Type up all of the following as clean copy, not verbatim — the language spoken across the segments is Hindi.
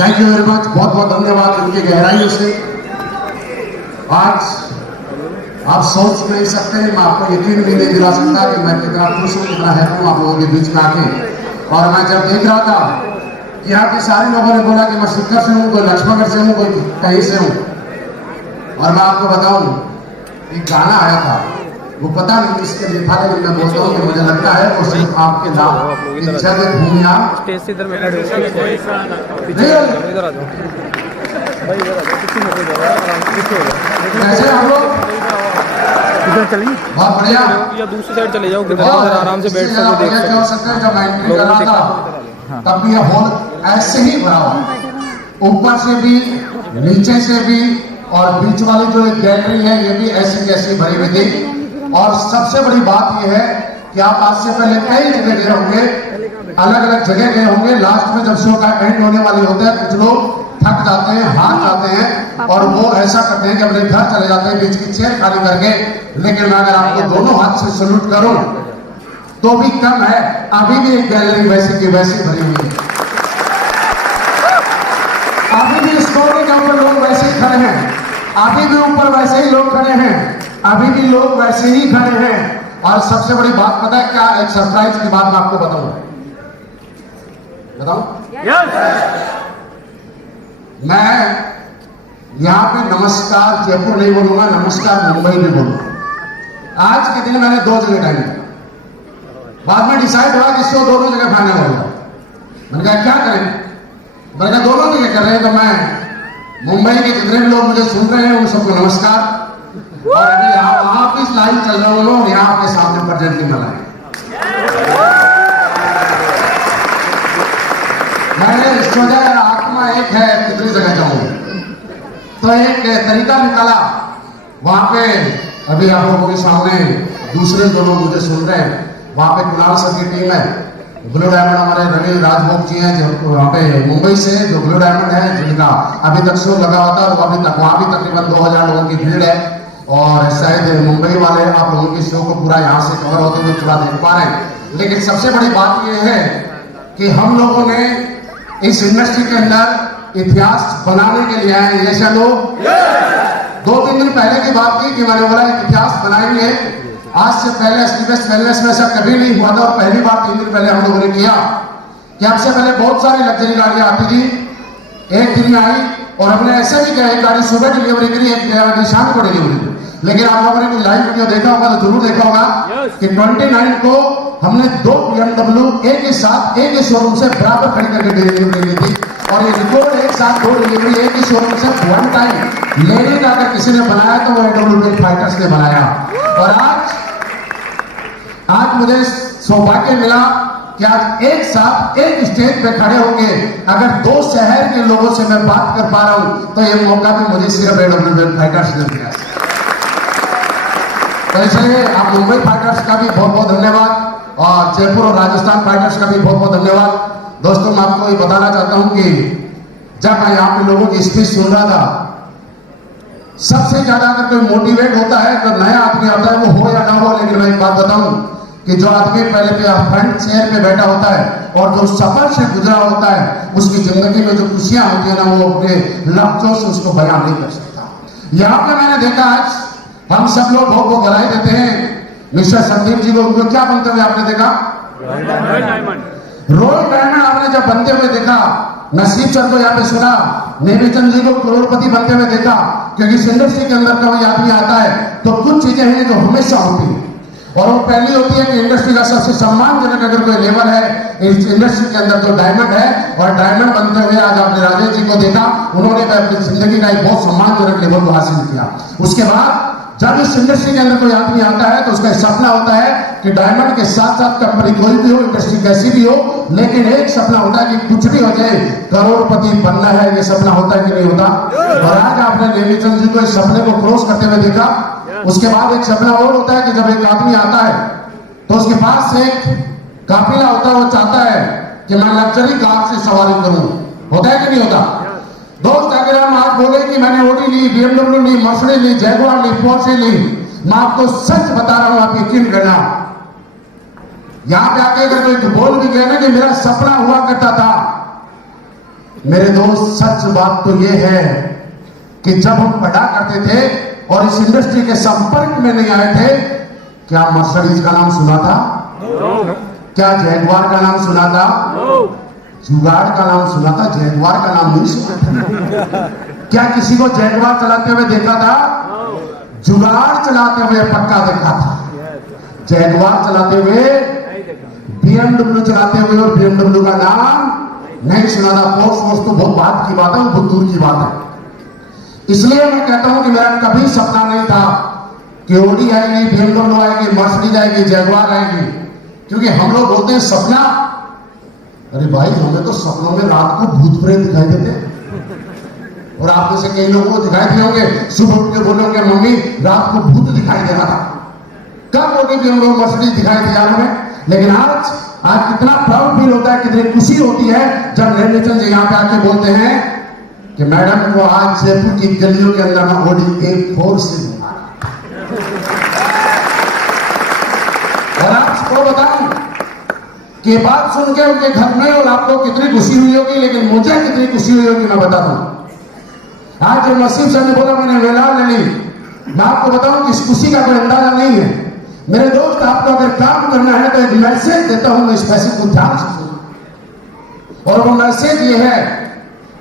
थैंक यू वेरी मच, बहुत बहुत धन्यवाद उनकी गहराइयों से। आज आप सोच नहीं सकते, मैं आपको यकीन भी नहीं दिला सकता कि मैं कितना खुश हूँ, कितना हैप्पी हूँ आप लोगों के बीच में आके। और मैं जब देख रहा था कि यहाँ के सारे लोगों ने बोला कि मैं सिक्कर से हूँ, कोई लक्ष्मणगढ़ से हूँ, कोई कहीं से हूँ, और मैं आपको बताऊँ एक गाना आया था, वो पता नहीं किसके लिखा, लेकिन मैं बोलता हूँ कि मुझे लगता है वो सिर्फ आपके नाम जगह भूमिया स्टेज से इधर में खड़े हो इधर आ जाओ भाई, इधर आ जाओ, किसी में कोई कैसे हम लोग इधर चलेंगे, बहुत बढ़िया, या दूसरी साइड चले जाओ, किधर आराम से बैठ सको, देख क्या हो सकता है। जब मैं एंट्री कर रहा था तब भी यह हॉल ऐसे ही भरा हुआ, ऊपर से भी नीचे से भी, और बीच वाली जो एक गैलरी है ये भी ऐसी जैसी भरी हुई थी। और सबसे बड़ी बात यह है कि आप आज से पहले कई जगह गए होंगे, अलग अलग जगह गए होंगे, लास्ट में जब शो का एंड होने वाली होता है कुछ लोग थक जाते हैं, हार जाते हैं, और वो ऐसा करते हैं कि अपने घर चले जाते हैं बीच की चेयर खाली करके। लेकिन मैं अगर आपको दोनों हाथ से सल्यूट करूं तो भी कम है, अभी भी एक गैलरी वैसे की वैसी भरी हुई है, अभी भी स्टोरी के ऊपर लोग वैसे ही खड़े हैं, अभी भी ऊपर वैसे ही लोग खड़े हैं, अभी भी लोग वैसे ही खड़े हैं। और सबसे बड़ी बात पता है क्या, एक सरप्राइज की बात मैं आपको बताऊं, मैं यहां पे नमस्कार जयपुर नहीं बोलूंगा, नमस्कार मुंबई भी बोलूंगा। आज के दिन मैंने 2 जगह टाइम दिया, बाद में डिसाइड हुआ कि इसको दोनों जगह फाइनल होगा। मैंने कहा क्या करें, मैंने कहा दोनों जगह कर रहे हैं, तो मैं मुंबई के जितने भी लोग मुझे सुन रहे हैं उन सबको नमस्कार, और अभी यहाँ वहां भी लाइव चल रहा हूँ और यहाँ आपके सामने प्रेजेंटली मिला मैंने सोचा आत्मा एक है, कितनी जगह जाऊं, तो एक तरीका निकाला। वहां पे अभी आप लोगों के सामने दूसरे जो लोग मुझे सुन रहे हैं, वहां पे कुणाल सर की टीम है, ब्लू डायमंड हमारे रवि राजभोग जी हैं जो वहाँ पे मुंबई से, जो ब्लू डायमंड है जिनका अभी तक शो लगा हुआ था, और अभी तक वहाँ भी तकरीबन 2000 लोगों की भीड़ है। और शायद मुंबई वाले आप लोगों की शो को पूरा यहाँ से कवर होते हुए पूरा देख पा रहे हैं। लेकिन सबसे बड़ी बात यह है कि हम लोगों ने इस इंडस्ट्री के अंदर इतिहास बनाने के लिए आए। ये चलो 2-3 दिन पहले की बात थी कि मैंने बोला इतिहास बनाएंगे, आज से पहले स्टीवेस्ट वेलनेस में ऐसा कभी नहीं हुआ था, और पहली बार 3 दिन पहले हम लोगों ने किया कि हमसे पहले बहुत सारी लग्जरी गाड़ियां आती थी, एक दिन में आई, और हमने ऐसे भी किया, एक गाड़ी सुबह डिलीवरी करी, एक गाड़ी शाम को डिलीवरी की। लेकिन आप लोगों ने कोई लाइव वीडियो देखा होगा तो जरूर देखा होगा कि 29 को हमने 2 BMW एक ही साथ एक ही शोरूम से बराबर खड़ी करके डिलीवरी ली थी, और ये रिकॉर्ड एक साथ 2 डिलीवरी एक ही शोरूम से वन टाइम लेने का अगर किसी ने बनाया तो वो AWL फाइटर्स ने बनाया। और आज मुझे सौभाग्य मिला कि आज एक साथ एक स्टेज पे खड़े होंगे, अगर 2 शहर के लोगों से मैं बात कर पा रहा हूं तो ये मौका भी मुझे सिर्फ AWL फाइटर्स ने दिया। तो इसलिए आप मुंबई फाइटर्स का भी बहुत बहुत धन्यवाद, और जयपुर और राजस्थान फाइटर्स का भी बहुत बहुत धन्यवाद। दोस्तों मैं आपको ये बताना चाहता हूं कि जब मैं यहाँ पे लोगों की स्पीच सुन रहा था, सबसे ज्यादा अगर कोई मोटिवेट होता है तो नया आदमी आता है, वो हो या ना हो, लेकिन मैं एक बात बताऊं कि जो आदमी पहले पे फ्रंट चेयर पे बैठा होता है और जो सफर से गुजरा होता है, उसकी जिंदगी में जो खुशियां होती है ना, वो अपने लफ्जों से उसको बयान नहीं कर सकता। यहाँ पे मैंने देखा आज हम सब लोग बहुत बहुत बधाई देते हैं मिस्टर संदीप जी को, उनको क्या बनते हुए आपने देखा, रॉयल डायमंड आपने जब बनते हुए देखा, नसीब सर को यहाँ पे सुना, नेमीचंद जी को करोड़पति बनते हुए देखा, क्योंकि इस इंडस्ट्री के अंदर कोई आदमी आता है तो कुछ चीजें हैं जो हमेशा होती है, और वो पहली होती है कि इंडस्ट्री का सबसे सम्मानजनक अगर कोई लेवल है इस इंडस्ट्री के अंदर तो डायमंड है। और डायमंड बनते हुए आज आपने राजेश जी को देखा, उन्होंने अपनी जिंदगी का एक बहुत सम्मानजनक लेवल को हासिल किया। उसके बाद जब इस इंडस्ट्री के अंदर कोई आदमी आता है तो उसका सपना होता है कि डायमंड के साथ साथ कंपनी कोई भी हो, इंडस्ट्री कैसी भी हो, लेकिन एक सपना होता है कि कुछ भी हो जाए करोड़पति बनना है। ये सपना होता है कि नहीं होता? और आज आपने नेमीचंद जी को इस सपने को क्रॉस करते हुए देखा। उसके बाद एक सपना और होता है कि जब एक आदमी आता है तो उसके पास एक काफिला होता है, वो चाहता है कि मैं लग्जरी कार से सवारी करूं, होता है कि नहीं होता? दोस्त अगर हम आज बोले कि मैंने ऑडी ली, BMW ली, मर्सिडीज ली, जैगुआर ली, पोर्शे ली, मैं आपको सच बता रहा हूं, आप यकीन करना, यहां पे आके अगर कोई बोल भी गया ना कि मेरा सपना हुआ करता था मेरे दोस्त, सच बात तो ये है कि जब हम पढ़ा करते थे और इस इंडस्ट्री के संपर्क में नहीं आए थे, क्या मर्सिडीज का नाम सुना था? क्या जैगवार का नाम सुना था? जुगाड़ का नाम सुना था, जैगवार का नाम नहीं सुना था। क्या किसी को जैगवार चलाते हुए देखा था? जुगाड़ चलाते हुए पक्का देखा था। जैगवार चलाते हुए, BMW चलाते हुए और BMW का नाम नहीं सुना था। फोर्स तो बहुत बात की बात है, वो बहुत दूर की बात है। इसलिए मैं कहता हूं कि मेरा कभी सपना नहीं था कि ओडी आएगी, BMW आएगी, मर्सिडीज आएगी, जैगवार आएगी, क्योंकि हम लोग बोलते हैं सपना। अरे भाई, हमें तो सपनों में रात को भूत प्रेत दिखाई देते, और आप में से कई लोगों को दिखाई दिए होंगे, सुबह उठ के बोलोगे मम्मी रात को भूत दिखाई दे रहा था। कब ओडी BMW मर्सिडीज दिखाई दिया हमें? लेकिन आज कितना प्राउड फील होता है, कितनी खुशी होती है जब लेडीजन जी यहाँ पे आके बोलते हैं कि मैडम को आज जयपुर की गलियों के अंदर ना ओडी A4 से घुमा। और आपको बताऊं कि बात सुन के उनके घर में और आपको कितनी खुशी हुई होगी, लेकिन मुझे कितनी खुशी हुई होगी मैं बता दूं। आज जब नसीब सर ने बोला मैंने वेला ले ली, मैं आपको बताऊं कि इस खुशी का कोई अंदाजा नहीं है। मेरे दोस्त, आपको अगर काम करना है तो एक मैसेज देता हूं मैं, इस मैसेज को ध्यान से सुनो। और वो मैसेज ये है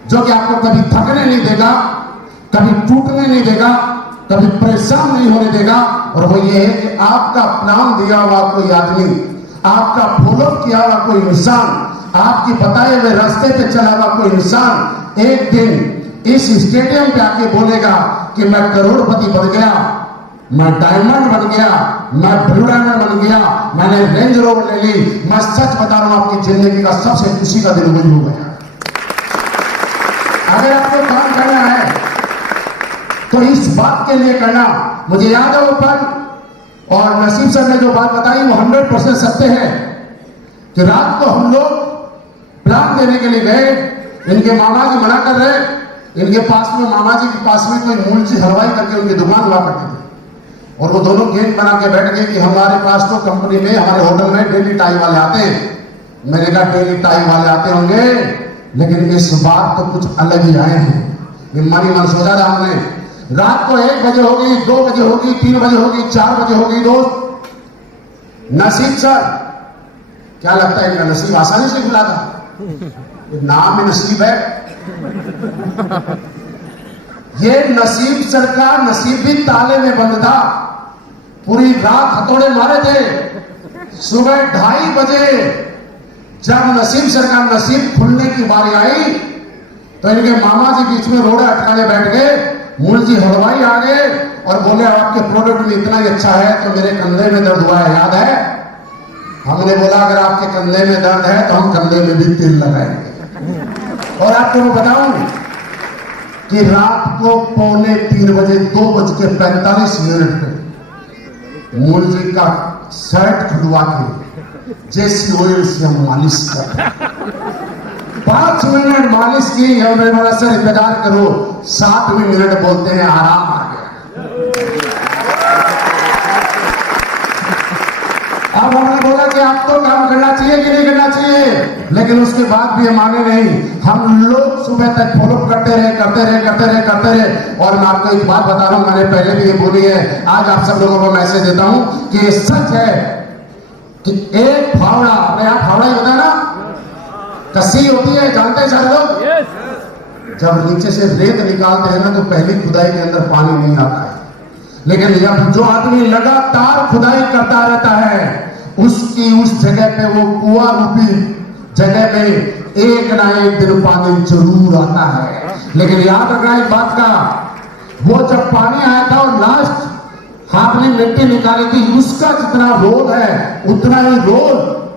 जो कि आपको कभी थकने नहीं देगा, कभी टूटने नहीं देगा, कभी परेशान नहीं होने देगा। और वो ये है कि आपका प्लान दिया हुआ कोई आदमी, आपका फॉलो किया हुआ कोई इंसान, आपके बताए हुए रास्ते पे चला हुआ कोई इंसान एक दिन इस स्टेडियम पे आके बोलेगा कि मैं करोड़पति बन गया, मैं डायमंड बन गया, मैं ब्लू डायमंड बन गया, मैंने रेंज रोवर ले ली। मैं सच बता रहा हूं, आपकी जिंदगी का सबसे खुशी का दिन वही हो गया। अगर आपको काम करना है तो इस बात के लिए करना। मुझे याद है वो पल, और नसीब सर ने जो बात बताई वो 100% सत्य है कि रात को हम लोग प्लान देने के लिए गए, इनके मामा जी मना कर रहे, इनके पास में मामा जी के पास में कोई मूलची हलवाई करके उनकी दुकान हुआ करती थी, और वो दोनों गेट बना के बैठ गए कि हमारे पास तो कंपनी में, हमारे होटल में डेली टाई वाले आते हैं। मैंने कहा डेली टाई वाले आते होंगे, लेकिन इस बार तो कुछ अलग ही आए हैं। ये मनी मन सोचा था हमने, रात को 1 बजे होगी, 2 बजे होगी, 3 बजे होगी, 4 बजे होगी। दोस्त, नसीब सर, क्या लगता है इनका नसीब आसानी से खुला था? नाम में नसीब है। ये नसीब सर का नसीब भी ताले में बंद था। पूरी रात हथौड़े मारे थे। सुबह 2:30 बजे जब नसीब सर का नसीब खुलने की बारी आई तो इनके मामा जी बीच में रोड़े अटकाने बैठ गए। मूल जी हलवाई आ गए और बोले आपके प्रोडक्ट में इतना ही अच्छा है तो मेरे कंधे में दर्द हुआ है, याद है? हमने बोला अगर आपके कंधे में दर्द है तो हम कंधे में भी तेल लगाएंगे। और आपको मैं बताऊं कि रात को 2:45 बजे 2:45 पे मूल जी का शर्ट खुलवा के जेसी ऑयल से हम मालिश कर 5 मिनट मालिश की। हमने बोला सर इंतजार करो, 7वें मिनट बोलते हैं आराम आ गया। अब हमने बोला कि आप तो काम करना चाहिए कि नहीं करना चाहिए, लेकिन उसके बाद भी हम माने नहीं। हम लोग सुबह तक फॉलो करते रहे। और मैं आपको एक बात बता रहा हूं, मैंने पहले भी ये बोली है, आज आप सब लोगों को मैसेज देता हूं कि ये सच है कि एक फावड़ा, अपने यहाँ फावड़ा ही होता है ना, कस्सी होती है, जानते हैं सारे लोग। जब नीचे से रेत निकालते हैं ना तो पहली खुदाई के अंदर पानी नहीं आता है, लेकिन जब जो आदमी लगातार खुदाई करता रहता है उसकी उस जगह पे, वो कुआं रूपी जगह पे एक ना एक दिन पानी जरूर आता है। लेकिन याद रखना एक बात का, वो जब पानी आया था और लास्ट आपने मिट्टी निकाली थी, उसका जितना रोल है उतना ही रोल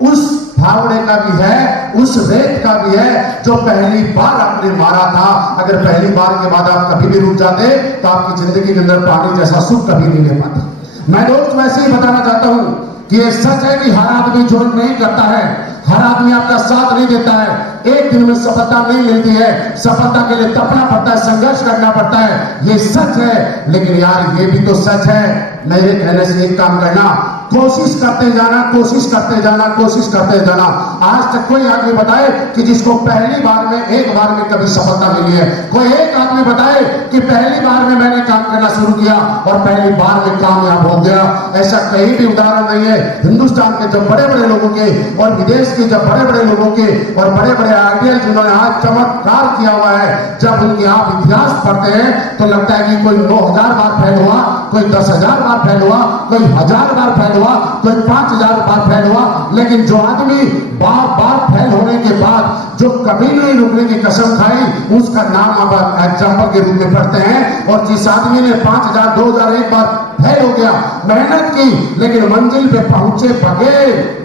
उस फावड़े का भी है, उस रेत का भी है जो पहली बार आपने मारा था। अगर पहली बार के बाद आप कभी भी रुक जाते तो आपकी जिंदगी के अंदर पानी जैसा सुख कभी नहीं ले पाते। मैं दोस्त वैसे ही बताना चाहता हूं कि ये सच है कि हर आदमी जुर्म नहीं करता है, हर आदमी आपका साथ नहीं देता है, एक दिन में सफलता नहीं मिलती है, सफलता के लिए तपना पड़ता है, संघर्ष करना पड़ता है, ये सच है। लेकिन यार ये भी तो सच है, मेरे कहने से एक काम करना, कोशिश करते जाना, कोशिश करते जाना, कोशिश करते जाना। आज तक कोई आदमी बताए कि जिसको पहली बार में, एक बार में कभी सफलता मिली है? कोई एक आदमी बताए कि पहली बार में मैंने काम करना शुरू किया और पहली बार में कामयाब हो गया? ऐसा कहीं भी उदाहरण नहीं है। हिंदुस्तान के जब बड़े बड़े लोगों के और विदेश के जब बड़े बड़े लोगों के और बड़े बड़े आइडियल जिन्होंने आज चमत्कार किया हुआ है, जब उनके आप इतिहास पढ़ते हैं तो लगता है कि कोई 9000 बार फेल हुआ, कोई 10,000 बार फेल हुआ, कोई 1000 बार फेल हुआ, कोई 5000 बार फेल हुआ। लेकिन जो आदमी बार बार फेल होने के बाद जो कभी नहीं रुकने की कसम खाई, उसका नाम अब एग्जाम्पल के रूप में पढ़ते हैं। और जिस आदमी ने 5000, 2000 एक बार फेल हो गया, मेहनत की लेकिन मंजिल पे पहुंचे बगैर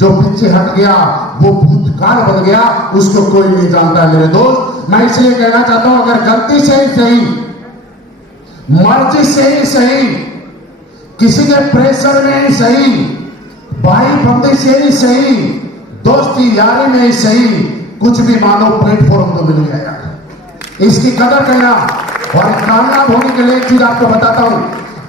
जो पीछे हट गया वो भूतकाल बन गया, उसको कोई नहीं जानता है। मेरे दोस्त, मैं इसलिए कहना चाहता हूं, अगर गलती से ही सही, मर्जी से ही सही, किसी के प्रेशर में ही सही, भाई बंदी से ही सही, दोस्ती यारी में ही सही, कुछ भी मानो प्लेटफॉर्म तो मिल गया यार, इसकी कदर करना। और कामयाब होने के लिए एक चीज आपको बताता हूं,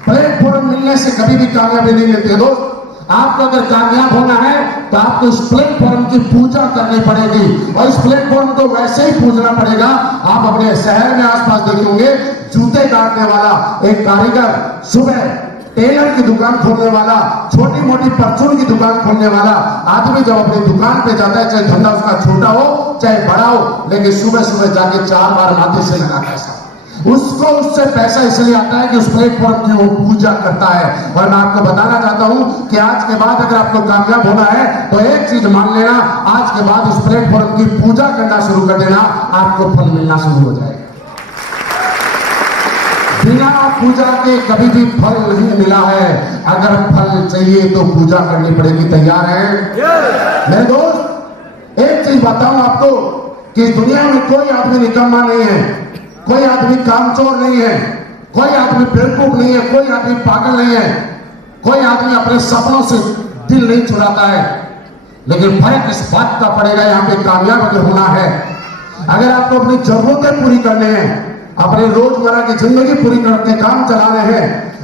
प्लेटफॉर्म मिलने से कभी भी कामयाबी नहीं मिलती है दोस्त। आपको अगर कामयाब होना है तो आपको इस प्लेटफॉर्म की पूजा करनी पड़ेगी, और इस प्लेटफॉर्म को वैसे ही पूजना पड़ेगा। आप अपने शहर में आसपास देखेंगे, जूते काटने वाला एक कारीगर, सुबह टेलर की दुकान खोलने वाला, छोटी मोटी परचून की दुकान खोलने वाला आदमी जब अपनी दुकान पे जाता है, चाहे धंधा उसका छोटा हो चाहे बड़ा हो, लेकिन सुबह सुबह जाके 4 बार माथे से लगा पैसा, उसको उससे पैसा इसलिए आता है कि उस प्लेटफॉर्म की वो पूजा करता है। और मैं आपको बताना चाहता हूं कि आज के बाद अगर आपको कामयाब होना है तो एक चीज मान लेना, आज के बाद उस प्लेटफॉर्म की पूजा करना शुरू कर देना, आपको फल मिलना शुरू हो जाएगा। बिना पूजा के कभी भी फल नहीं मिला है। अगर फल चाहिए तो पूजा करनी पड़ेगी। तैयार हैं मेरे दोस्त? एक चीज बताऊं आपको कि इस दुनिया में कोई आदमी निकम्मा नहीं है, कोई आदमी कामचोर नहीं है, कोई आदमी बेवकूफ नहीं है, कोई आदमी पागल नहीं है, कोई आदमी अपने सपनों से दिल नहीं चुराता है। लेकिन फर्क इस बात का पड़ेगा, यहाँ पे कामयाब अगर होना है, अगर आपको अपनी जरूरतें पूरी करने हैं, अपने रोजमर्रा की जिंदगी पूरी करके काम चलाने हैं,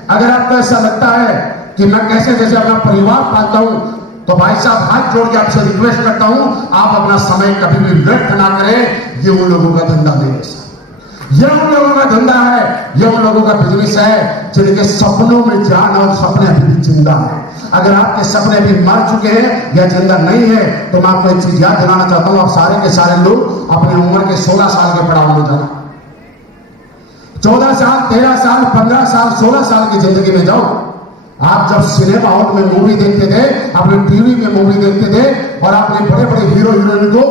अगर आपको ऐसा लगता है कि मैं कैसे जैसे अपना परिवार पालता हूं, तो भाई साहब हाथ जोड़ के आपसे रिक्वेस्ट करता हूं, आप अपना समय कभी भी व्यर्थ ना करें। ये उन लोगों का धंधा नहीं है, ये उन लोगों का धंधा है, ये उन लोगों का बिजनेस है जिनके सपनों में जान और सपने अभी भी जिंदा है। अगर आपके सपने भी मर चुके हैं या जिंदा नहीं है, तो मैं आपको एक चीज याद दिलाना चाहता हूं, आप सारे के सारे लोग अपनी उम्र के 16 साल के पड़ाव में जाओ, 14 साल, 13 साल, 15 साल, 16 साल की जिंदगी में जाओ। आप जब सिनेमा हॉल में मूवी देखते थे, अपने टीवी में मूवी देखते थे और आपने बड़े बड़े हीरो हीरोइन को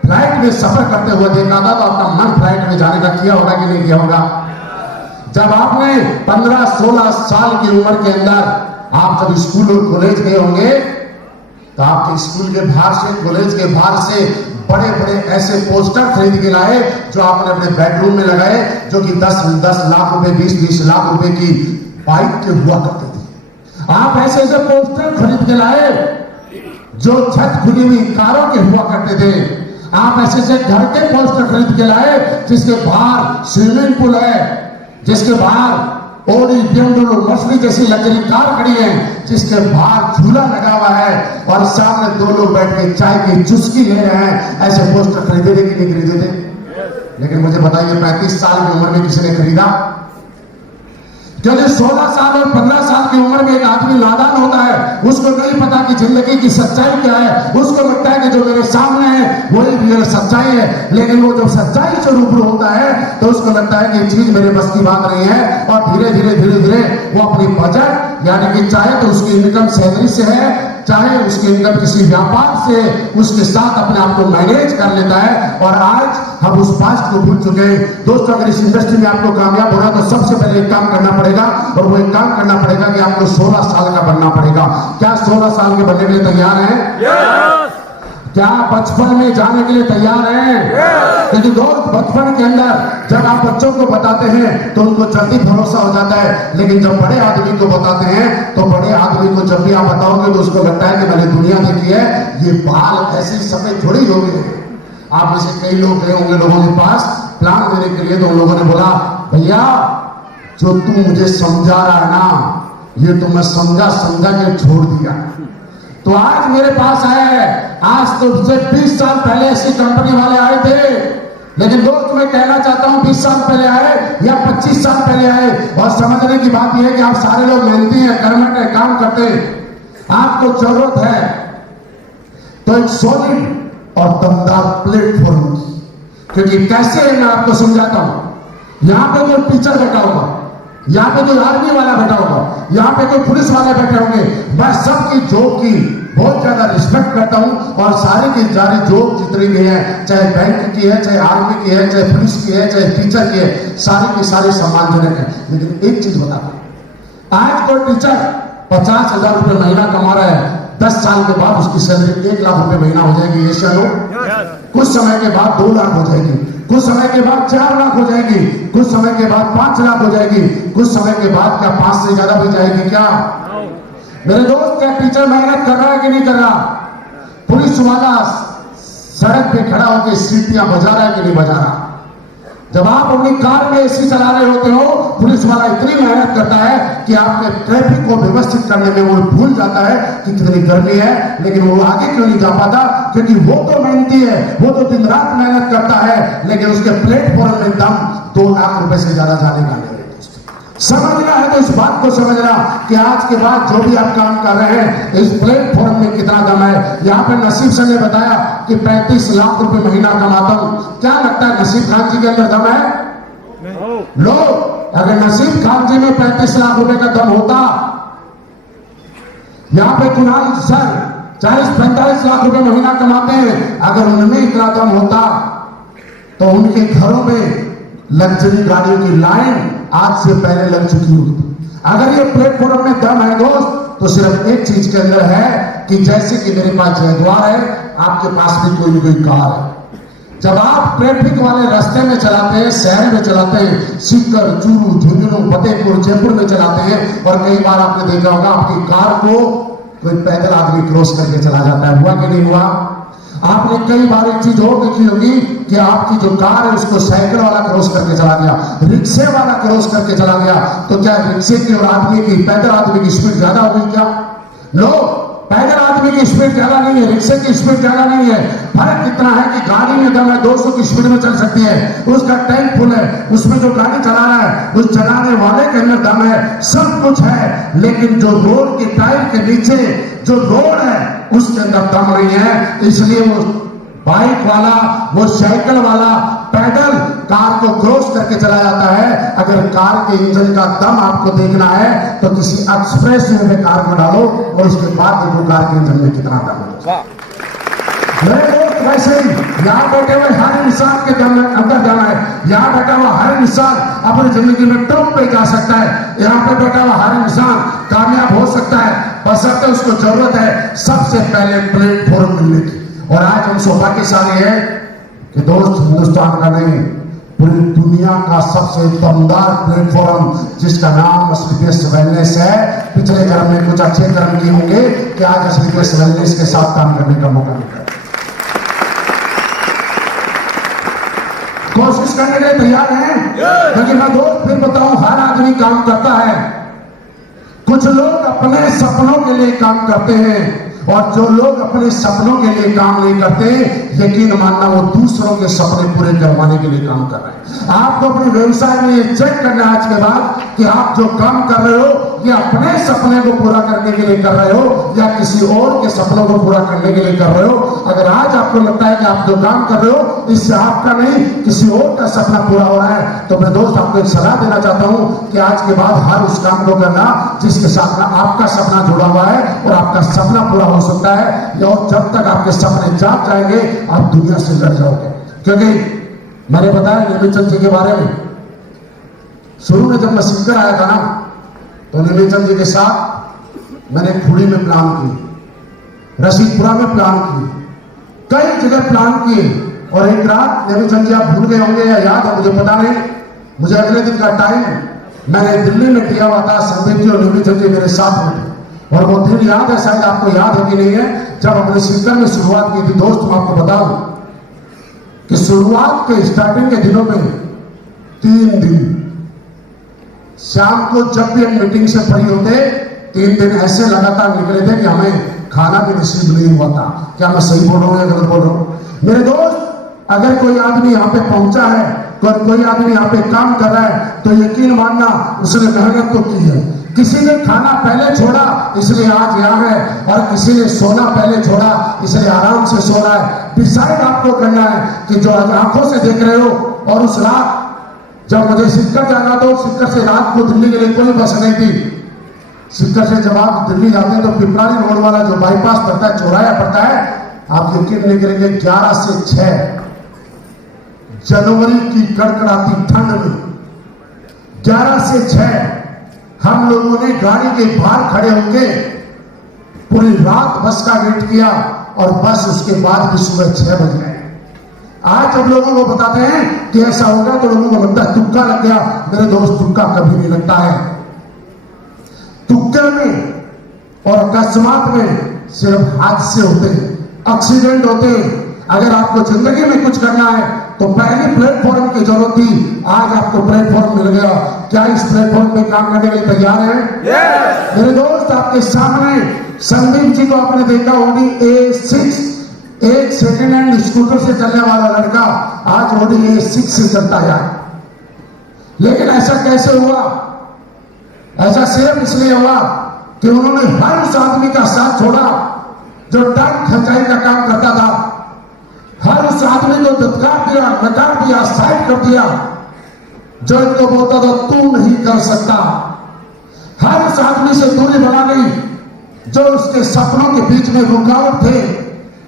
फ्लाइट में सफर करते हुए देखा था, तो आपका मन फ्लाइट में जाने का किया होगा कि नहीं किया होगा? जब आपने 15-16 साल की उम्र के अंदर आप जब स्कूल और कॉलेज गए होंगे, तो आपके स्कूल के बाहर से, कॉलेज के बाहर से बड़े बड़े ऐसे पोस्टर खरीद के लाए जो आपने अपने बेडरूम में लगाए, जो कि 10 लाख रुपए, 20 लाख रुपए की बाइक के हुआ करते थे। आप ऐसे ऐसे पोस्टर खरीद के लाए जो छत खुली हुई कारों के हुआ करते थे। आप ऐसे ऐसे घर के पोस्टर खरीद के लाए जिसके बाहर स्विमिंग पूल है, जिसके बाहर ओडी, BMW, मर्सिडीज जैसी लग्जरी कार खड़ी है, जिसके बाहर झूला लगा हुआ है और सामने 2 लोग बैठ के चाय की चुस्की ले रहे हैं। ऐसे पोस्टर खरीदे थे कि नहीं खरीदे थे? लेकिन मुझे बताइए, 35 साल की उम्र में किसी ने खरीदा? क्योंकि 16 साल और 15 साल की उम्र में एक आदमी नादान होता है, उसको नहीं पता कि जिंदगी की सच्चाई क्या है। उसको लगता है कि जो मेरे सामने है वही रियल सच्चाई है, लेकिन वो जब सच्चाई से रूबरू होता है तो उसको लगता है कि ये चीज मेरे बस की बात नहीं है। और धीरे धीरे वो अपनी बजट, यानी कि चाहे तो उसकी इनकम सैलरी से है, चाहे उसकी इनकम किसी व्यापार से, उसके साथ अपने आप को मैनेज कर लेता है। और आज हम उस पास्ट को भूल चुके हैं। दोस्तों, अगर इस इंडस्ट्री में आपको कामयाब होना तो सबसे पहले एक काम करना पड़ेगा, और वो एक काम करना पड़ेगा कि आपको 16 साल का बनना पड़ेगा। क्या 16 साल के बनने के लिए तैयार हैं? क्या बचपन में जाने के लिए तैयार हैं? लेकिन दोस्त बचपन के अंदर जब आप बच्चों को बताते हैं तो उनको जल्दी भरोसा हो जाता है, लेकिन जब बड़े आदमी को बताते हैं तो बड़े आदमी को जब भी आप बताओगे तो उसको लगता है कि मैंने दुनिया देखी है, ये बाल ऐसी सफेद थोड़ी हो गए। आप में से कई लोग गए होंगे लोगों के पास प्लान देने के लिए, तो उन लोगों ने बोला भैया जो तू मुझे समझा रहा है ना, ये तो मैं समझा के छोड़ दिया। तो आज मेरे पास आया है, आज तो से 20 साल पहले ऐसी कंपनी वाले आए थे, लेकिन दोस्त मैं कहना चाहता हूं 20 साल पहले आए या 25 साल पहले आए, और समझने की बात यह है कि आप सारे लोग मेहनती हैं, कर्मठ है, काम करते हैं। आपको जरूरत है तो एक सॉलिड और दमदार प्लेटफॉर्म की, क्योंकि कैसे है मैं आपको समझाता हूं। यहां पे कोई टीचर बैठा होगा, यहाँ पे कोई आर्मी वाला बैठा होगा, यहाँ पे कोई पुलिस वाले बैठे होंगे, मैं सबकी जॉब की बहुत ज्यादा रिस्पेक्ट करता हूँ, और सारी की सारी जॉब जितनी भी है, चाहे बैंक की है, चाहे आर्मी की है, चाहे पुलिस की है, चाहे टीचर की है, सारी की सारी सम्मानजनक है। लेकिन एक चीज बताता हूँ, आज कोई टीचर 50,000 रुपये महीना कमा रहा है, 10 साल के बाद उसकी सैलरी 1 लाख रुपए महीना हो जाएगी। ये चलो कुछ समय के बाद 2 लाख हो जाएगी, कुछ समय के बाद 4 लाख हो जाएगी, कुछ समय के बाद 5 लाख हो जाएगी, कुछ समय के बाद क्या 5 से ज्यादा भी जाएगी क्या? मेरे दोस्त, क्या टीचर मेहनत कर रहा है कि नहीं कर रहा? पुलिस वाला सड़क पे खड़ा होकर सीटियां बजा रहा है कि नहीं बजा रहा? जब आप अपनी कार में एसी चला रहे होते हो, पुलिस वाला इतनी मेहनत करता है कि आपके ट्रैफिक को व्यवस्थित करने में वो भूल जाता है कि कितनी गर्मी है, लेकिन वो आगे क्यों नहीं जा पाता? क्योंकि वो तो मेहनती है, वो तो दिन रात मेहनत करता है, लेकिन उसके प्लेटफॉर्म में दम 2 लाख रुपए से ज्यादा जाने का नहीं। समझना है तो इस बात को समझना कि आज के बाद जो भी आप काम कर रहे हैं, इस प्लेटफॉर्म में कितना दम है। यहाँ पे नसीब सर ने बताया कि 35 लाख रुपए महीना कमाता हूं। क्या लगता है नसीब खान जी के अंदर दम है? लो, अगर नसीब खान जी में 35 लाख रुपए का दम होता, यहाँ पे कुणाल सर 40-45 लाख रुपए महीना कमाते हैं, अगर उनमें इतना दम होता तो उनके घरों में लग्जरी गाड़ियों की लाइन आज से पहले लग चुकी होगी। अगर ये प्लेटफॉर्म में दम है दोस्त, तो सिर्फ एक चीज के अंदर है कि जैसे कि मेरे पास जगुआर है, आपके पास भी कोई कोई कार है। जब आप ट्रैफिक वाले रास्ते में चलाते हैं, शहर में चलाते हैं, सीकर, चूरू, झुंझुनू, फतेहपुर, जयपुर में चलाते हैं, और कई बार आपने देखा होगा आपकी कार को कोई पैदल आदमी क्रॉस करके चला जाता है। हुआ कि नहीं हुआ? आपने कई बार एक चीज और देखी होगी कि आपकी जो कार है उसको साइकिल वाला क्रॉस करके चला गया, रिक्शे वाला क्रॉस करके चला गया, तो क्या रिक्शे की और आदमी की, पैदल आदमी की स्पीड ज्यादा होगी क्या? लो, पैदल आदमी की स्पीड ज्यादा नहीं है, रिक्शे की स्पीड ज्यादा नहीं है। फर्क इतना है कि गाड़ी में दम है, 200 की स्पीड में चल सकती है, उसका टैंक फुल है, उसमें जो गाड़ी चला रहा है उस चलाने वाले के अंदर दम है, सब कुछ है, लेकिन जो रोड के टायर के नीचे जो रोड है उसके अंदर दम नहीं है। इसलिए वो बाइक वाला, वो साइकिल वाला पैदल कार को क्रॉस करके चला जाता है। अगर कार के इंजन का दम आपको देखना है तो किसी एक्सप्रेस वे में कार को डालो और उसके बाद देखो कार के इंजन में कितना दम है। मेरे दोस्त, वैसे ही यहाँ बैठे हुए हर इंसान के दम अंदर जाना है। यहाँ बैठा हुआ हर इंसान अपनी जिंदगी में टॉप पे जा सकता है। यहाँ पे बैठा हुआ हर इंसान कामयाब हो सकता है, बशर्ते उसको जरूरत है सबसे पहले प्लेटफॉर्म मिलने की। और आज हम सौभाग्यशाली है कि दोस्त, हिंदुस्तान का नहीं, पूरी दुनिया का सबसे दमदार प्लेटफॉर्म जिसका नाम असलीस वेलनेस है। पिछले जन्म में कुछ अच्छे कर्म किए होंगे कि आज असलीस वेलनेस के साथ काम करने का मौका मिलता है। कोशिश करने के लिए तैयार हैं? क्योंकि मैं दोस्त फिर बताऊं, हर आदमी काम करता है। कुछ लोग अपने सपनों के लिए काम करते हैं, और जो लोग अपने सपनों के लिए काम नहीं करते, यकीन मानना वो दूसरों के सपने पूरे करवाने के लिए काम कर रहे हैं। आपको अपने व्यवसाय में ये चेक करना है आज के बाद कि आप जो काम कर रहे हो ये अपने सपने को पूरा करने के लिए कर रहे हो या किसी और के सपनों को पूरा करने के लिए कर रहे हो। अगर आज आपको लगता है कि आप जो काम कर रहे हो इससे आपका नहीं किसी और का सपना पूरा हो रहा है, तो मैं दोस्त आपको एक सलाह देना चाहता हूं कि आज के बाद हर उस काम को करना जिसके साथ आपका सपना जुड़ा हुआ है, और आपका सपना पूरा हो सकता है। और जब तक आपके सपने जाग जाएंगे आप दुनिया से लड़ जाओगे। क्योंकि मैंने बताया निमिचंद जी के बारे में, शुरू में जब मैं सिंगर आया था ना, तो निमिचंद जी के साथ मैंने खुड़ी में प्लान की, रशीदपुरा में प्लान की, कई जगह प्लान किए, और एक रात नेवी चंद जी आप भूल गए होंगे या याद है मुझे पता नहीं, मुझे अगले दिन का टाइम मैंने दिल्ली में दिया हुआ था। संदीप जी और नेवी चंद जी मेरे साथ में थे और वो दिन याद है, शायद आपको याद है कि नहीं है, जब हमने सीकर में शुरुआत की थी। दोस्त मैं आपको बता दूं कि शुरुआत के स्टार्टिंग के दिनों में 3 दिन शाम को जब भी हम मीटिंग से फ्री होते 3 दिन ऐसे लगातार निकले थे कि हमें खाना भी नसीब नहीं हुआ था। क्या मैं सही बोल रहा हूँ या गलत बोल रहा हूँ? मेरे दोस्त, अगर कोई आदमी यहाँ पे पहुंचा है, कोई आदमी यहाँ पे काम कर रहा है, तो यकीन मानना उसने मेहनत तो की है। किसी ने खाना पहले छोड़ा इसलिए आज यहाँ है, और किसी ने सोना पहले छोड़ा इसलिए आराम से सो रहा है। डिसाइड आपको करना है कि जो आज आंखों से देख रहे हो, और उस रात जब मुझे सिक्कर जाना तो सिक्कर से रात को दिल्ली के लिए कोई बस नहीं थी। सिक्कर से जब आप दिल्ली जाते हैं तो पिपरारी रोड वाला जो बाईपास पड़ता है, चौराया पड़ता है, आप यकीन नहीं करेंगे 11 से 6 जनवरी की कड़कड़ाती ठंड में 11 से 6 हम लोगों ने गाड़ी के बाहर खड़े होकर पूरी रात बस का वेट किया, और बस उसके बाद भी सुबह 6 बज गए। आज जब लोगों को बताते हैं कि ऐसा होगा तो लोगों को लगता है तुक्का लग गया। मेरे दोस्त, तुक्का कभी नहीं लगता है। तुक्के में और अकस्मात में सिर्फ हादसे होते हैं, एक्सीडेंट होते हैं। अगर आपको जिंदगी में कुछ करना है तो पहले प्लेटफॉर्म की जरूरत थी, आज आपको प्लेटफॉर्म मिल गया। क्या इस प्लेटफॉर्म पे काम करने के लिए तैयार हैं? yes! मेरे दोस्त, आपके सामने संदीप जी को आपने देखा होगी, A6 एक सेकेंड हैंड स्कूटर से चलने वाला लड़का आज ऑडी A6 से चलता है। लेकिन ऐसा कैसे हुआ? ऐसा सिर्फ इसलिए हुआ कि उन्होंने हर उस आदमी का साथ छोड़ा जो टांग खंचाई का काम करता था। हर उस आदमी को धत्कार दिया, नकार दिया, साइड कर दिया, जो इनको बोलता था तू नहीं कर सकता। हर उस आदमी से दूरी बना ली जो उसके सपनों के बीच में रुकावट थे।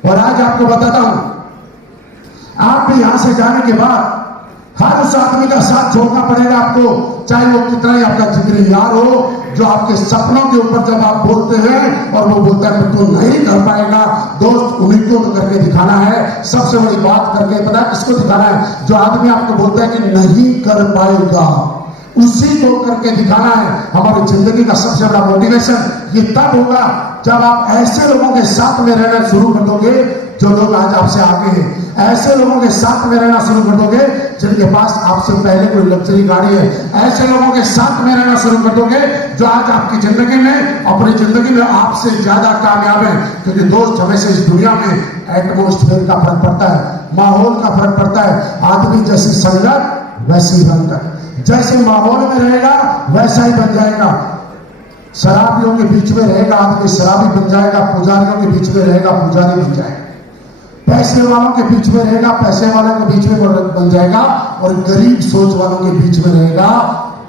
और आज आपको बताता हूं, आप भी यहां से जाने के बाद हर उस आदमी का साथ छोड़ना पड़ेगा आपको, चाहे वो कितना ही आपका जिगरी यार हो, जो आपके सपनों के ऊपर जब आप बोलते हैं और वो बोलता है कि तू नहीं कर पाएगा। दोस्त, उन्हीं को करके दिखाना है। सबसे बड़ी बात करके पता है किसको दिखाना है? जो आदमी आपको बोलता है कि नहीं कर पाएगा, उसी को करके दिखाना है। हमारी जिंदगी का सबसे बड़ा मोटिवेशन ये तब होगा जब आप ऐसे लोगों के साथ में रहना शुरू कर दोगे जो लोग आज आपसे आगे हैं। ऐसे लोगों के साथ में रहना शुरू कर दोगे जिनके पास आपसे पहले कोई लग्जरी गाड़ी है। ऐसे लोगों के साथ में रहना शुरू कर दोगे जो आज आपकी जिंदगी में, अपनी जिंदगी में आपसे ज्यादा कामयाब है। क्योंकि दोस्त, हमेशा इस दुनिया में एटमोस्फेयर का फर्क पड़ता है, माहौल का फर्क पड़ता है। आदमी जैसी संगत वैसी रंगत, जैसे माहौल में रहेगा वैसा ही बन जाएगा। शराबियों के बीच में रहेगा आदमी शराबी बन जाएगा, पुजारियों के बीच में रहेगा पुजारी बन जाएगा, पैसे वालों के बीच में रहेगा पैसे वालों के बीच में बन जाएगा, और गरीब सोच वालों के बीच में रहेगा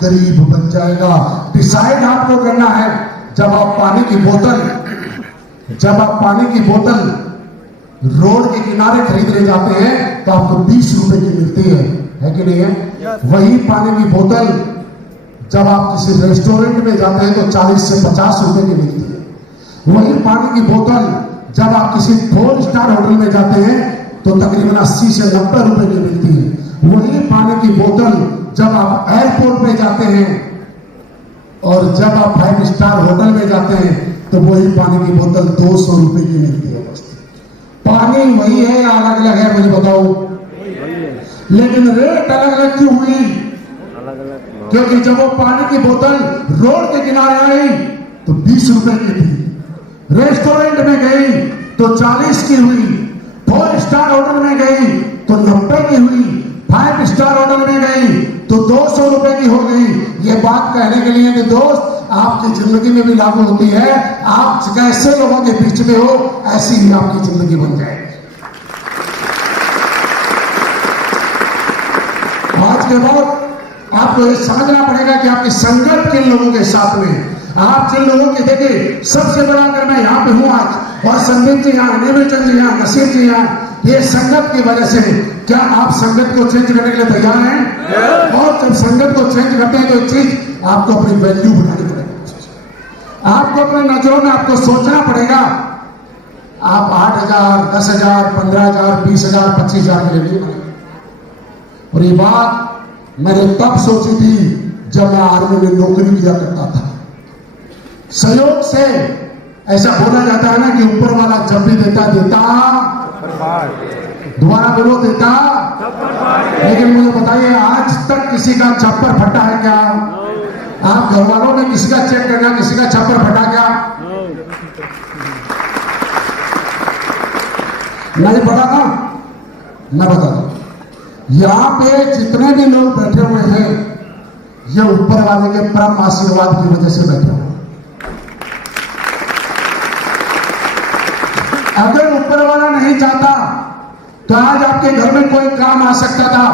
गरीब बन जाएगा। डिसाइड आपको करना है। जब आप पानी की बोतल रोड के किनारे खरीदने जाते हैं तो आपको 20 रुपए की मिलती है कि नहीं है? वही पानी की बोतल जब आप किसी रेस्टोरेंट में जाते हैं तो 40 से 50 रुपए की मिलती है। वही पानी की बोतल जब आप किसी 4 स्टार होटल में जाते हैं तो तकरीबन 80 से 90 रुपए की मिलती है। वही पानी की बोतल जब आप एयरपोर्ट पे जाते हैं और जब आप 5 स्टार होटल में जाते हैं तो वही पानी की बोतल 200 रुपए की मिलती है। पानी वही है या अलग अलग है? मुझे बताओ। लेकिन रेट अलग अलग क्यों हुई? क्योंकि जब वो पानी की बोतल रोड के किनारे आई तो 20 रुपए की थी, रेस्टोरेंट में गई तो 40 की हुई, 4 स्टार होटल में गई तो 90 की हुई, 5 स्टार होटल में गई तो 200 रुपए की हो गई। ये बात कहने के लिए कि दोस्त, आपकी जिंदगी में भी लागू होती है। आप कैसे लोगों के बीच में हो ऐसी ही आपकी जिंदगी बन जाएगी। आज के बाद आपको ये समझना पड़ेगा कि आपकी संगत किन लोगों के साथ में। आप जिन लोगों की देखिए, सबसे बड़ा अगर मैं यहाँ पे हूँ आज, और संदीप जी यहाँ, नेमिचंद जी यहाँ, नसीर जी यहाँ, ये संगत की वजह से। क्या आप संगत को चेंज करने के लिए तैयार हैं? और जब संगत को चेंज करते हैं तो एक चीज आपको अपनी वैल्यू बनानी पड़ेगी। आपको अपने नजरों में आपको सोचना पड़ेगा आप 8,000, 10,000, 15,000, 20,000, 25,000 के लिए बनाए। और ये बात मैंने तब सोची थी जब मैं आर्मी में नौकरी किया करता था। सहयोग से ऐसा बोला जाता है ना कि ऊपर वाला जब भी देता दोबारा बोलो देता। लेकिन मुझे बताइए, आज तक किसी का छप्पर फटा है क्या? आप घर वालों ने किसी का चेक करना, किसी का छप्पर फटा क्या? नहीं पता था। मैं बता दूं, यहां पे जितने भी लोग बैठे हुए हैं, ये ऊपर वाले के परम आशीर्वाद की वजह से बैठे हुए। अगर ऊपर वाला नहीं चाहता तो आज आपके घर में कोई काम आ सकता था,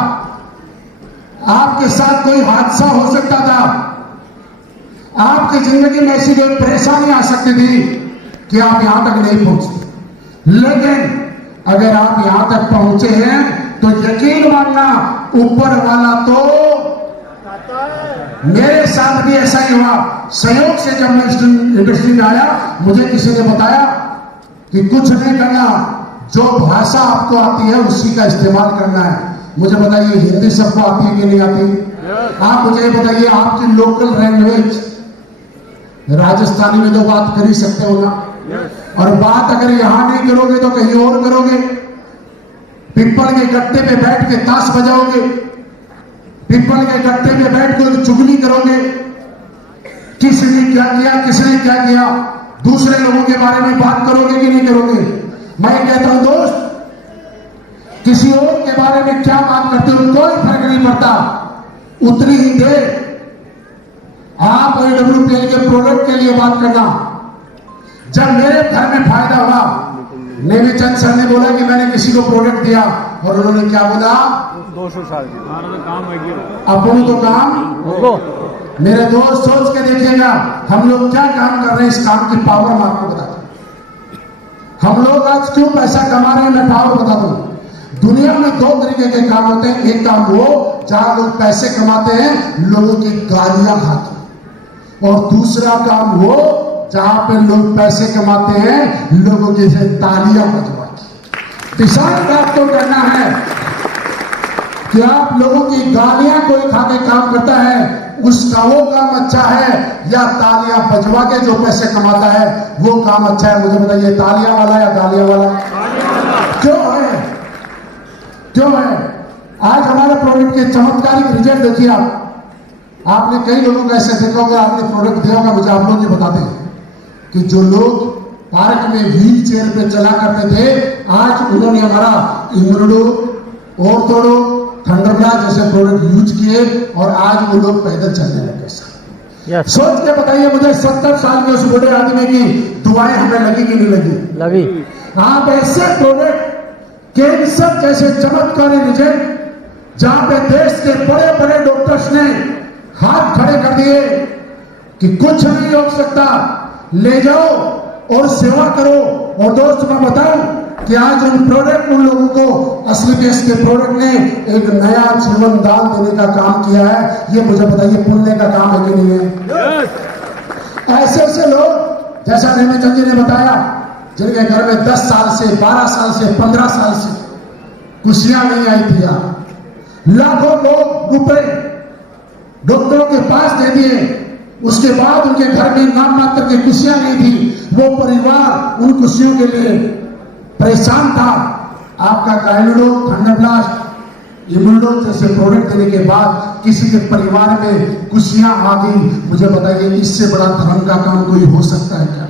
आपके साथ कोई हादसा हो सकता था, आपकी जिंदगी में ऐसी कोई परेशानी आ सकती थी कि आप यहां तक नहीं पहुंचे। लेकिन अगर आप यहां तक पहुंचे हैं तो यकीन मानना, ऊपर वाला तो मेरे साथ भी ऐसा ही हुआ। सहयोग से जब मैं इंडस्ट्री में आया, मुझे किसी ने बताया कि कुछ नहीं करना, जो भाषा आपको आती है उसी का इस्तेमाल करना है। मुझे बताइए, हिंदी सबको आती है कि नहीं आती? आप मुझे बताइए, आपकी लोकल लैंग्वेज राजस्थानी में तो बात कर ही सकते हो ना? और बात अगर यहां नहीं करोगे तो कहीं और करोगे। पिपल के गट्टे पे बैठ के ताश बजाओगे, पिपल के गट्टे पे बैठ के चुगली करोगे, किसने क्या किया, किसने क्या किया, दूसरे लोगों के बारे में बात करोगे कि नहीं करोगे? मैं कहता हूं दोस्त, किसी और के बारे में क्या बात करते हो कोई फर्क नहीं पड़ता। उतनी ही देर आप AWPL के प्रोडक्ट के लिए बात करना। जब मेरे घर में फायदा हुआ, नेमीचंद सर ने बोला कि मैंने किसी को प्रोडक्ट दिया, और उन्होंने क्या बोला? 200 साल अपन तो काम। मेरे दोस्त सोच के देखिएगा, हम लोग क्या काम कर रहे हैं, इस काम की पावर मैं आपको बताता हूं। हम लोग आज क्यों पैसा कमा रहे हैं, मैं पावर बता दूं। दुनिया में दो तरीके के काम होते हैं। एक काम वो जहां लोग पैसे कमाते हैं लोगों की गालियां खाते, और दूसरा काम वो जहां पे लोग पैसे कमाते हैं लोगों की से तालियां बजवाते। डिसाइड आपको करना है कि आप लोगों की गालियां कोई खा के काम करता है, उसका वो काम अच्छा है, या तालियां बजवा के जो पैसे कमाता है वो काम अच्छा है? मुझे बताइए, तालियां वाला या गालियां वाला? क्यों है? क्यों है? आज हमारे प्रोडक्ट के चमत्कारिक रिजल्ट देखिए। आपने कई लोगों को ऐसे देखा होगा, आपने प्रोडक्ट दिया होगा, मुझे आप लोग ये बताते हैं कि जो लोग पार्क में व्हील चेयर पे चला करते थे, आज उन्होंने हमारा इम्यूनो, ऑर्थोडो, थंडरब्लास्ट जैसे प्रोडक्ट यूज किए, और आज वो लोग पैदल चलने लगे। सोच के बताइए मुझे, 70 साल के उस बूढ़े आदमी की दुआएं हमें लगी कि नहीं लगी? लगी। आप ऐसे प्रोडक्ट, कैंसर जैसे चमत्कारी रिजल्ट, जहां पे देश के बड़े बड़े डॉक्टर्स ने हाथ खड़े कर दिए कि कुछ नहीं हो सकता, ले जाओ और सेवा करो। और दोस्त मैं बताऊं कि आज उन प्रोडक्ट, उन लोगों को असली देश के प्रोडक्ट ने एक नया जीवन दान देने का काम किया है। ये मुझे बताइए, पुण्य का काम है कि नहीं है? ऐसे ऐसे लोग, जैसा नेमीचंद जी ने बताया, जिनके घर में 10 साल से, 12 साल से, 15 साल से खुशियां नहीं आई थी, लाखों लोग रुपए डॉक्टरों के पास दे दिए, उसके बाद उनके घर में नाम मात्र की खुशियां नहीं थी, वो परिवार उन खुशियों के लिए परेशान था। आपका गाइनोडो, थंडरब्लास्ट, इम्यूनो जैसे प्रोडक्ट देने के बाद किसी के परिवार में खुशियां आ गई। मुझे बताइए, इससे बड़ा धर्म का काम कोई हो सकता है क्या?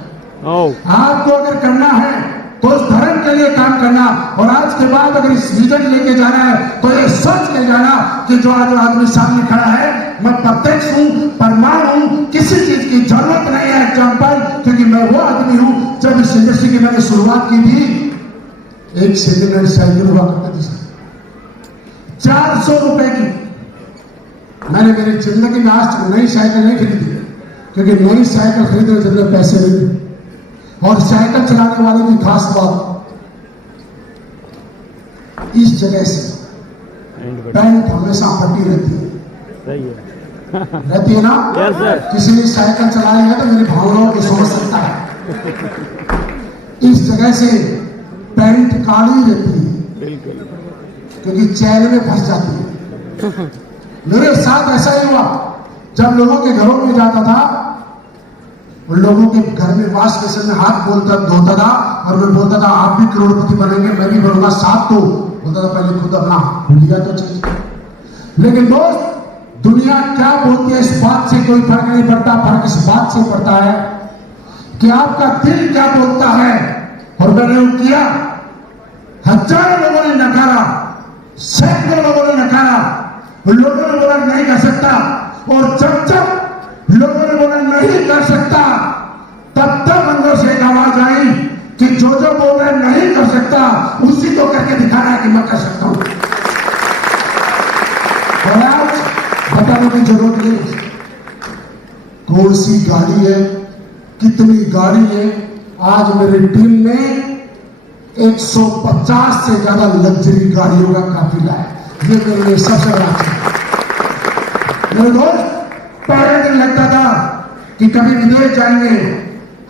आपको अगर करना है तो उस धर्म के लिए काम करना, और आज के बाद अगर इस विजन लेके जाना है तो ये सोच के जाना कि जो आज आदमी सामने खड़ा है, मैं प्रत्यक्ष हूं, प्रमाण हूं, किसी चीज की जरूरत नहीं है एग्जाम्पल, क्योंकि मैं वो आदमी हूं। जब इस इंडस्ट्री की मैंने शुरुआत की थी, एक सेकेंड हैंड साइकिल हुआ करती थी 400 रुपए की। मैंने मेरी जिंदगी में आज तक नई साइकिल नहीं खरीदी, क्योंकि नई साइकिल खरीदने के लिए पैसे नहीं थे। और साइकिल चलाने वाले की खास बात, इस जगह से पैंट हमेशा फटी रहती है, रहती है ना? किसी ने साइकिल चलाई है तो मेरी भावनाओं को समझ सकता है। इस जगह से पैंट काली रहती है बिल्कुल क्योंकि चैन में फंस जाती है। मेरे साथ ऐसा ही हुआ, जब लोगों के घरों में जाता था और लोगों के घर में वाश बेसिन में हाथ धोता था और मैं बोलता था आप भी करोड़पति बनेंगे, मैं भी बनूंगा, साथ तो बोलता था पहले खुद अपना लिया तो चीज। लेकिन दोस्त, दुनिया क्या बोलती है इस बात से कोई फर्क नहीं पड़ता, फर्क इस बात से पड़ता है कि आपका दिल क्या बोलता है। और मैंने वो किया, हजारों लोगों ने नकारा, सैकड़ों लोगों ने नकारा, लोगों ने बोला नहीं कर सकता, और जब जब लोगों ने बोला नहीं कर सकता तब तब अंदर से एक आवाज आई कि जो बोल रहे नहीं कर सकता उसी को करके दिखाना है कि मैं कर सकता हूं। और आज बताने की जरूरत नहीं कौन सी गाड़ी है, कितनी गाड़ी है। आज मेरी टीम में 150 से ज्यादा लग्जरी गाड़ियों का काफिला है। ये मेरे लिए सबसे बड़ा चीज। मेरे दोस्त, पहले दिन लगता था कि कभी विदेश जाएंगे,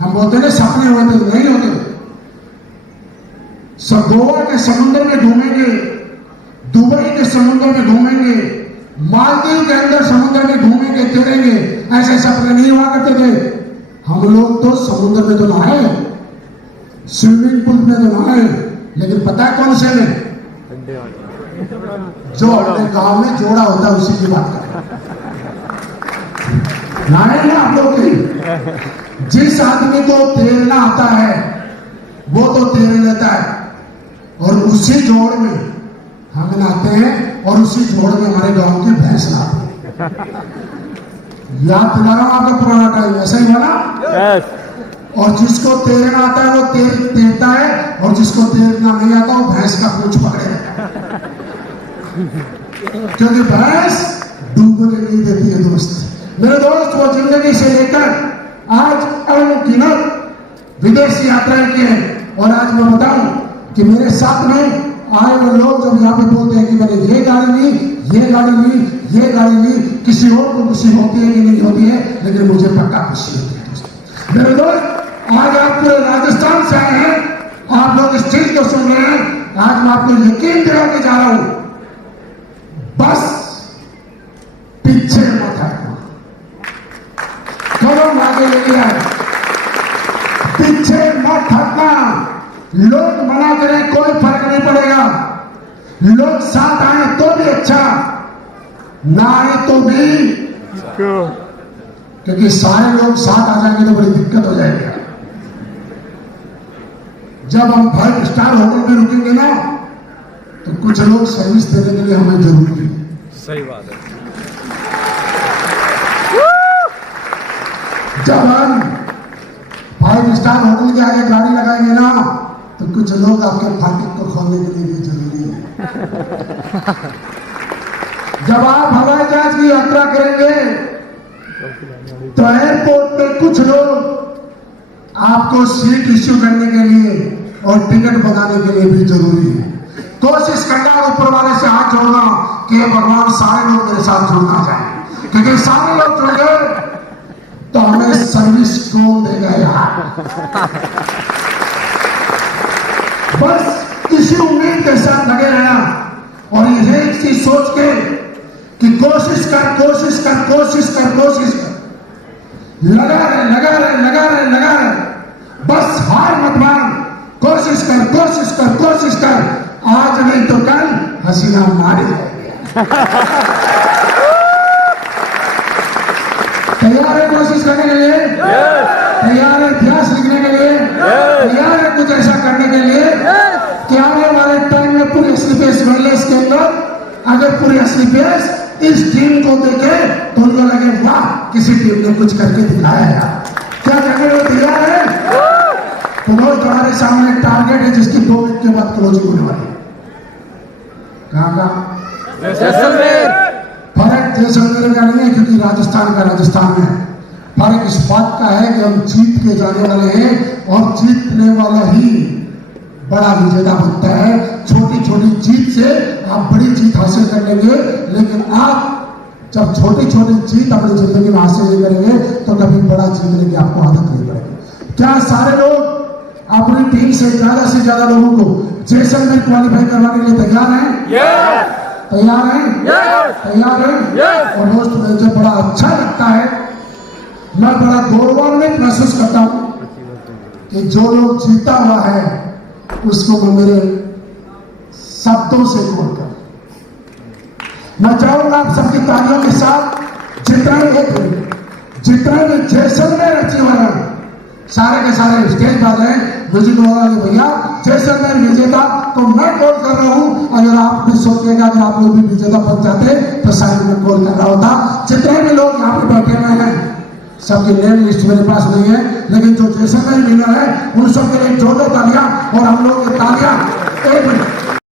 हम बोलते थे सपने होते, नहीं होते। गोवा के समुद्र में घूमेंगे, दुबई के समुद्र में घूमेंगे, मालदीव के अंदर समुद्र में घूमेंगे, तैरेंगे, ऐसे सपने नहीं हुआ करते थे। हम लोग तो समुद्र में तो नहाए, स्विमिंग पूल में तो नहाए, लेकिन पता है कौन से में? जो अपने गांव में जोड़ा होता है उसी की बात करें। नहाए ना आप लोग भी? जिस आदमी को तैरना आता है वो तो तैर लेता है, और उसी जोड़ में हम नहाते हैं, और उसी जोड़ में हमारे गांव की भैंस नहाती है। याद दिला रहा हूं आपका पुराना टाइम, ऐसा ही हुआ ना? और जिसको तैरना आता है वो तैरता है, और जिसको तैरना नहीं आता वो भैंस का पूंछ पकड़े रहता है। क्योंकि भैंस डूबने नहीं देती है दोस्त। मेरे दोस्त, वो जिंदगी से लेकर आज अनगिनत विदेशी यात्राएं की है। और आज मैं बताऊं कि मेरे साथ में आए वो लोग जब यहाँ पे बोलते हैं कि मैंने ये गाड़ी ली, ये गाड़ी ली, ये गाड़ी ली, किसी और को खुशी होती है कि नहीं होती है, लेकिन मुझे पक्का खुशी होती है दोस्त। मेरे दोस्त, आज आप पूरे राजस्थान से आए हैं, आप लोग इस चीज को सुन रहे हैं। आज मैं आपको यकीन दिला के जा रहा हूं, बस पीछे मत हटना, कदम आगे ले लिया, पीछे मत हटना। लोग मना करें कोई फर्क नहीं पड़ेगा, लोग साथ आए तो भी अच्छा, ना आए तो भी, क्योंकि सारे लोग साथ आ जाएंगे तो बड़ी दिक्कत हो जाएगी। जब हम 5 स्टार होटल में रुकेंगे ना, तो कुछ लोग सर्विस देने के लिए हमें जरूरी है। सही बात है। जब हम 5 स्टार होटल के आगे गाड़ी लगाएंगे ना, तो कुछ लोग आपके फाटक को खोलने के लिए भी जरूरी है। जब आप हवाई जहाज की यात्रा करेंगे तो एयरपोर्ट पे कुछ लोग आपको सीट इश्यू करने के लिए और टिकट बनाने के लिए भी जरूरी है। कोशिश करना ऊपर वाले से हाथ जोड़ना कि भगवान सारे लोग मेरे साथ जुड़ना चाहे, क्योंकि सारे लोग जुड़ गए तो हमें सर्विस कौन देगा यार। बस इसी उम्मीद के साथ लगे रहना, और ये एक चीज सोच के कि कोशिश कर, कोशिश कर, कोशिश कर, कोशिश कर, लगा रहे, लगा रहे, लगा रहे, लगा रहे, बस हार मत मान, कोशिश कर, कोशिश कर, कोशिश कर। आज नहीं तो कल हसीना मारी जाएगी। तैयार है कोशिश करने के लिए? तैयार है इतिहास लिखने के लिए? तैयार है कुछ ऐसा करने के लिए कि आने वाले टाइम में पूरी असली पेश वेलनेस के अंदर अगर पूरी असली पेश इस टीम को देखे तो उनको लगे वाह, किसी टीम ने कुछ करके दिखाया है। क्या करने को तैयार है? तो रोज तुम्हारे सामने एक टारगेट है जिसकी 2 वीक के बाद क्लोजिंग होने वाली है। कहाँ का? जैसलमेर। फर्क जैसलमेर का नहीं है, क्योंकि राजस्थान का राजस्थान है। फर्क इस बात का है कि हम जीत के जाने वाले हैं, और जीतने वाला ही बड़ा विजेता बनता है। छोटी छोटी जीत से आप बड़ी जीत हासिल कर लेंगे, लेकिन आप जब छोटी छोटी जीत अपनी जिंदगी में हासिल नहीं करेंगे तो कभी बड़ा जीतने की आपको आदत नहीं पड़ेगी। क्या सारे लोग अपनी टीम से ज्यादा लोगों को जैसलमेर क्वालिफाई करवाने के लिए तैयार हैं? तैयार हैं? तैयार हैं? और दोस्त मुझे बड़ा अच्छा लगता है, मैं बड़ा गौरवान्वित महसूस करता हूं कि जो लोग जीता हुआ है उसको मैं मेरे शब्दों से बोलकर मैं चाहूंगा आप सबकी तालियों के साथ जितने भी जैसलमेर अचीवर हैं सारे के सारे स्टेज पर हैं। म्यूजिक वाले भैया जैसलमेर विजेता, तो मैं कॉल कर रहा हूं। अगर आप भी सोचिएगा अगर आप लोग भी विजेता बन जाते तो शायद मैं कॉल कर रहा होता। जितने भी लोग यहाँ पे बैठे हुए हैं सबकी नेम लिस्ट मेरे पास नहीं है, लेकिन जो जैसलमेर विनर है उन सबके लिए जोरदार तालियां। और हम लोग ये तालियां एक मिनट